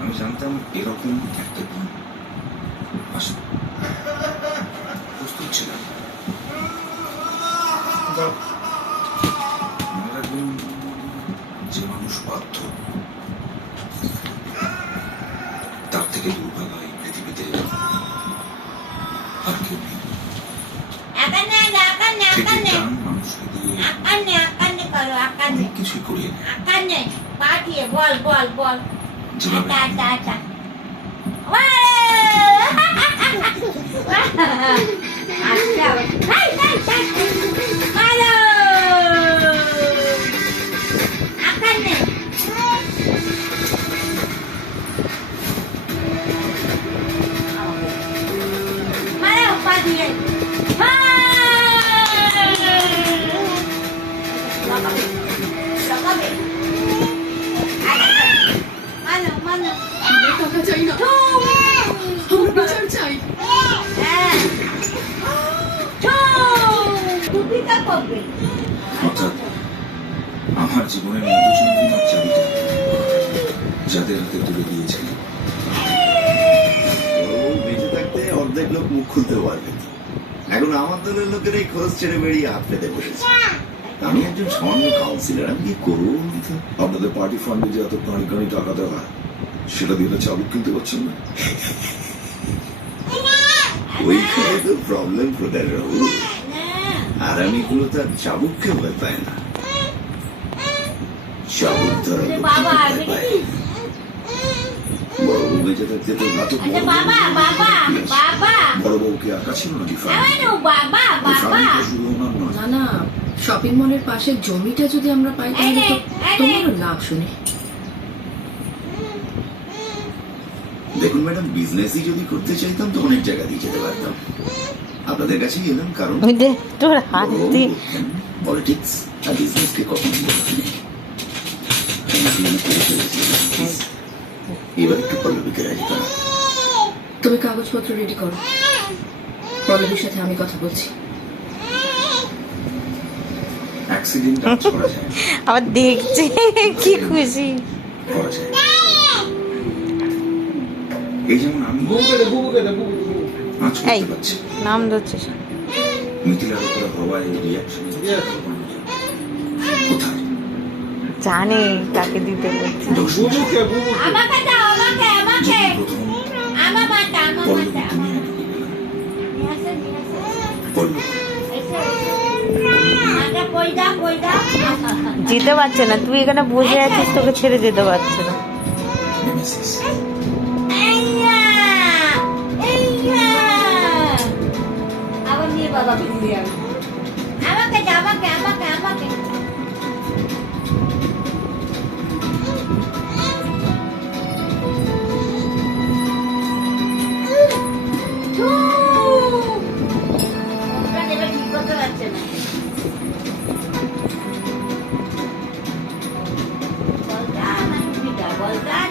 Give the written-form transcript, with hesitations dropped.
আমি জানতাম এরকম একটা দিন আসবে, প্রস্তুত ছিলাম। মনে রাখবেন, যে মানুষ বাধ্য তার থেকে দুর্ভাগা এই পৃথিবীতে আর কেউ নেই। মানুষকে দিয়ে অনেক কিছুই করিয়ে অর্থাৎ আমার জীবনের মধুচন্দ্রিমার চাবিটা যাদের হাতে তুলে দিয়েছিলেন, বেঁচে থাকতে অর্ধেক লোক মুখ খুলতেও পারবে। এখন আমার দলের লোকের এই খোঁজ ছেড়ে বেরিয়ে হাত পেতে বসেছে। আমি একজন সামান্য কাউন্সিলর, আমি কি করবো? আপনাদের পার্টি ফান্ডে যে এত কাঁড়ি কাঁড়ি টাকা দেওয়া হয়, সেটা দিয়ে চাবুক কিনতে পারছেন না। ওইখানে তো প্রবলেম প্রদার বাবু। আর আমি গুলো তার চাবুককে ভয় পায় না, চাবুক ধরা ভয় পায়। বড় বউ বেঁচে থাকতে তো নাটক বড় বউকে আঁকা ছিল নাকি? না না, শপিং মলের পাশে জমিটা যদি আমরা পাই তাহলে তো তোমারও লাভ। শুনে দেখুন ম্যাডাম, বিজনেসই যদি করতে চাইতাম তো অনেক জায়গা দিয়ে যেতে পারতাম। আপনাদের কাছেই এলাম কারণ পলিটিক্স আর বিজনেসকে কখন এবার একটু পল্লবীকে রাজি করা। তুমি কাগজপত্র রেডি করো, পল্লবীর সাথে আমি কথা বলছি। অ্যাক্সিডেন্ট আজ করা যায়, আবার দেখছে কি খুশি করা যায়। এই যেমন আমি আজ করতে পারছি, নাম ধরছিস মিথিলার উপরে হওয়ায় রিয়াকশন কোথায় জানে তাকে দিতে বলছি। দোষ প্রথম পল্লবী দুনিয়া ঢুকে গেলাম। পল্লবী যেতে পারছে না, তুই এখানে বসে আছিস, তোকে ছেড়ে যেতে পারছে না। নেমেসিস আবার নিয়ে বাবা ফিরে